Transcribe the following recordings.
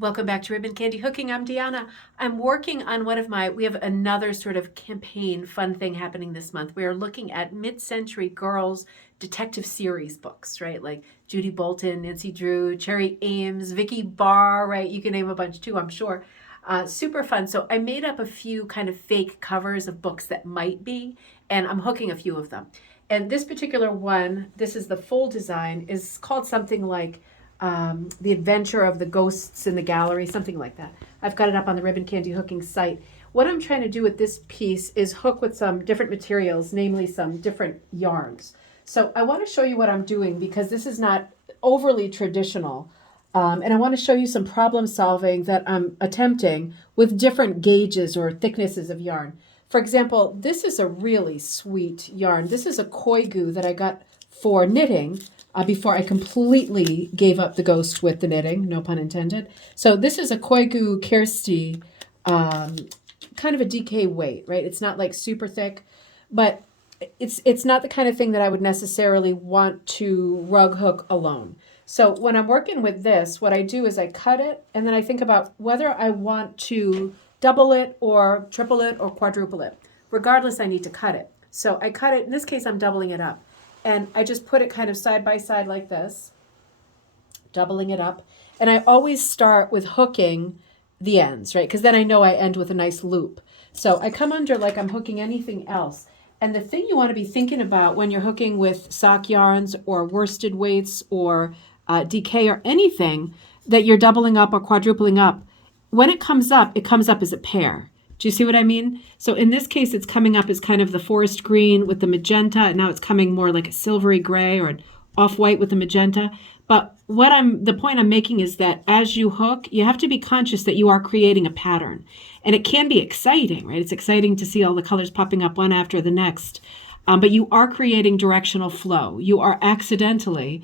Welcome back to Ribbon Candy Hooking. I'm Deanna. I'm working on we have another sort of campaign, fun thing happening this month. We are looking at mid-century girls detective series books, right? Like Judy Bolton, Nancy Drew, Cherry Ames, Vicky Barr, right? You can name a bunch too, I'm sure. Super fun. So I made up a few kind of fake covers of books that might be, and I'm hooking a few of them. And this particular one, this is the full design, is called something like The Adventure of the Ghosts in the Gallery, something like that. I've got it up on the Ribbon Candy Hooking site. What I'm trying to do with this piece is hook with some different materials, namely some different yarns. So I want to show you what I'm doing because this is not overly traditional. And I want to show you some problem solving that I'm attempting with different gauges or thicknesses of yarn. For example, this is a really sweet yarn. This is a koi goo that I got for knitting before I completely gave up the ghost with the knitting, no pun intended. So this is a Koigu Kirsty, kind of a decay weight, right? It's not like super thick, but it's not the kind of thing that I would necessarily want to rug hook alone. So when I'm working with this, what I do is I cut it and then I think about whether I want to double it or triple it or quadruple it. Regardless, I need to cut it. So I cut it, in this case, I'm doubling it up. And I just put it kind of side by side like this, doubling it up. And I always start with hooking the ends, right? Because then I know I end with a nice loop. So I come under like I'm hooking anything else. And the thing you want to be thinking about when you're hooking with sock yarns or worsted weights or decay or anything that you're doubling up or quadrupling up, when it comes up as a pair. Do you see what I mean? So in this case, it's coming up as kind of the forest green with the magenta, and now it's coming more like a silvery gray or an off-white with the magenta. But the point I'm making is that as you hook, you have to be conscious that you are creating a pattern. And it can be exciting, right? It's exciting to see all the colors popping up one after the next. But you are creating directional flow. You are accidentally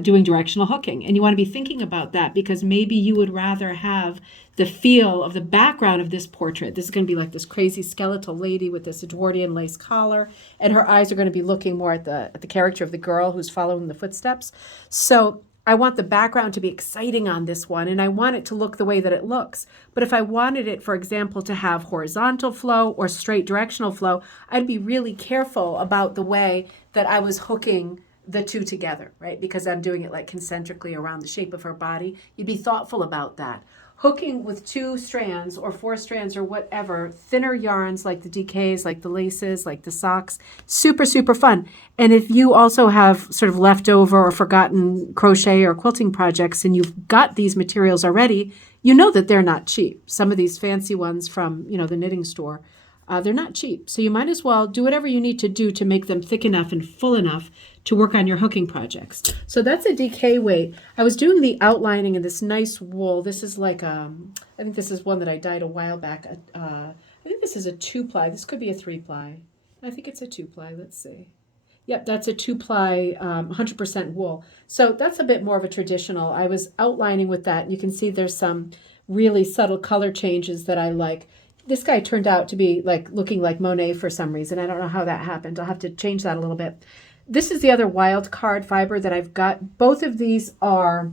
doing directional hooking. And you want to be thinking about that because maybe you would rather have the feel of the background of this portrait. This is going to be like this crazy skeletal lady with this Edwardian lace collar, and her eyes are going to be looking more at the character of the girl who's following the footsteps. So I want the background to be exciting on this one, and I want it to look the way that it looks. But if I wanted it, for example, to have horizontal flow or straight directional flow, I'd be really careful about the way that I was hooking the two together, right? Because I'm doing it like concentrically around the shape of her body. You'd be thoughtful about that. Hooking with 2 strands or 4 strands or whatever, thinner yarns like the decays, like the laces, like the socks, super, super fun. And if you also have sort of leftover or forgotten crochet or quilting projects and you've got these materials already, you know that they're not cheap. Some of these fancy ones from, the knitting store, they're not cheap. So you might as well do whatever you need to do to make them thick enough and full enough to work on your hooking projects. So that's a decay weight. I was doing the outlining in this nice wool. This is like, I think this is one that I dyed a while back. I think this is a 2-ply. This could be a 3-ply. I think it's a 2-ply. Let's see. Yep, that's a 2-ply, 100% wool. So that's a bit more of a traditional. I was outlining with that. You can see there's some really subtle color changes that I like. This guy turned out to be like looking like Monet for some reason. I don't know how that happened. I'll have to change that a little bit. This is the other wild card fiber that I've got. Both of these are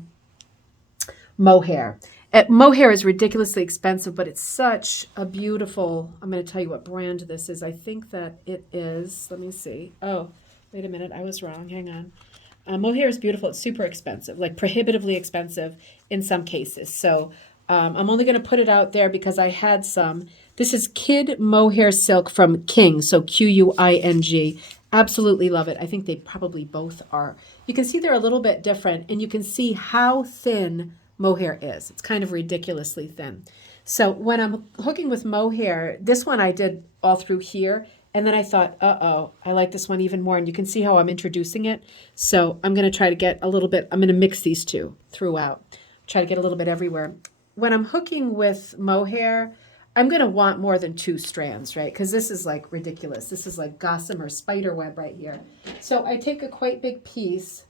mohair. Mohair is ridiculously expensive, but it's such a beautiful, I'm going to tell you what brand this is. I think that it is, let me see. Oh, wait a minute. I was wrong. Hang on. Mohair is beautiful. It's super expensive, like prohibitively expensive in some cases. So I'm only going to put it out there because I had some. This is Kid Mohair Silk from King, so Q-U-I-N-G. Absolutely love it. I think they probably both are. You can see they're a little bit different, and you can see how thin mohair is. It's kind of ridiculously thin. So when I'm hooking with mohair, this one I did all through here, and then I thought, uh-oh, I like this one even more, and you can see how I'm introducing it. So I'm going to try to get a little bit, I'm going to mix these two throughout, try to get a little bit everywhere. When I'm hooking with mohair, I'm going to want more than 2 strands, right? Because this is like ridiculous. This is like gossamer spider web right here. So I take a quite big piece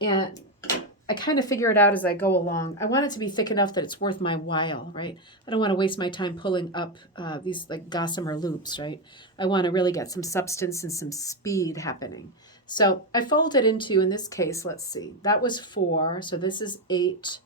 and I kind of figure it out as I go along. I want it to be thick enough that it's worth my while, right? I don't want to waste my time pulling up these like gossamer loops, right? I want to really get some substance and some speed happening. So I fold it into, in this case, let's see, that was 4. So this is 8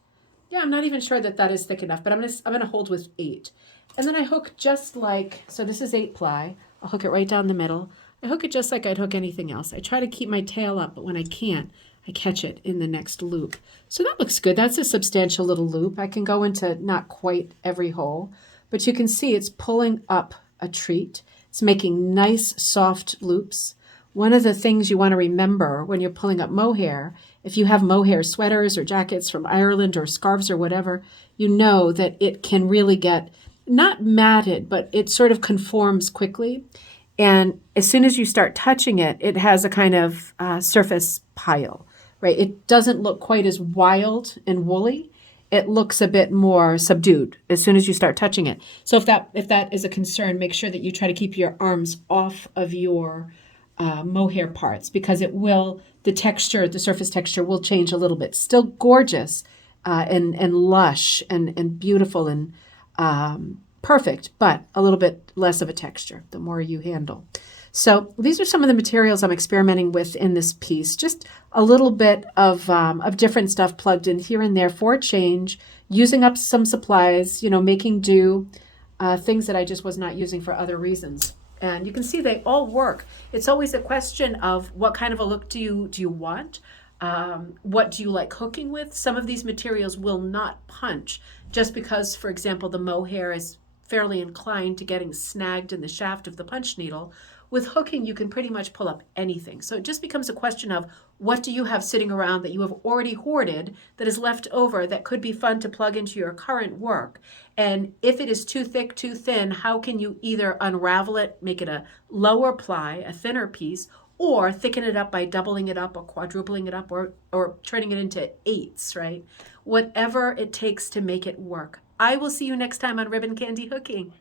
Yeah, I'm not even sure that that is thick enough, but I'm gonna hold with 8. And then I hook just like, so this is 8 ply. I'll hook it right down the middle. I hook it just like I'd hook anything else. I try to keep my tail up, but when I can't, I catch it in the next loop. So that looks good. That's a substantial little loop. I can go into not quite every hole, but you can see it's pulling up a treat. It's making nice soft loops. One of the things you want to remember when you're pulling up mohair, if you have mohair sweaters or jackets from Ireland or scarves or whatever, you know that it can really get not matted, but it sort of conforms quickly. And as soon as you start touching it, it has a kind of surface pile, right? It doesn't look quite as wild and woolly. It looks a bit more subdued as soon as you start touching it. So if that is a concern, make sure that you try to keep your arms off of your mohair parts, because the texture, the surface texture will change a little bit. Still gorgeous and lush and beautiful and perfect, but a little bit less of a texture the more you handle. So these are some of the materials I'm experimenting with in this piece. Just a little bit of different stuff plugged in here and there for a change, using up some supplies, making do, things that I just was not using for other reasons. And you can see they all work. It's always a question of what kind of a look do you want? What do you like hooking with? Some of these materials will not punch just because, for example, the mohair is fairly inclined to getting snagged in the shaft of the punch needle. With hooking, you can pretty much pull up anything. So it just becomes a question of what do you have sitting around that you have already hoarded that is left over that could be fun to plug into your current work. And if it is too thick, too thin, how can you either unravel it, make it a lower ply, a thinner piece, or thicken it up by doubling it up or quadrupling it up or turning it into 8s, right? Whatever it takes to make it work. I will see you next time on Ribbon Candy Hooking.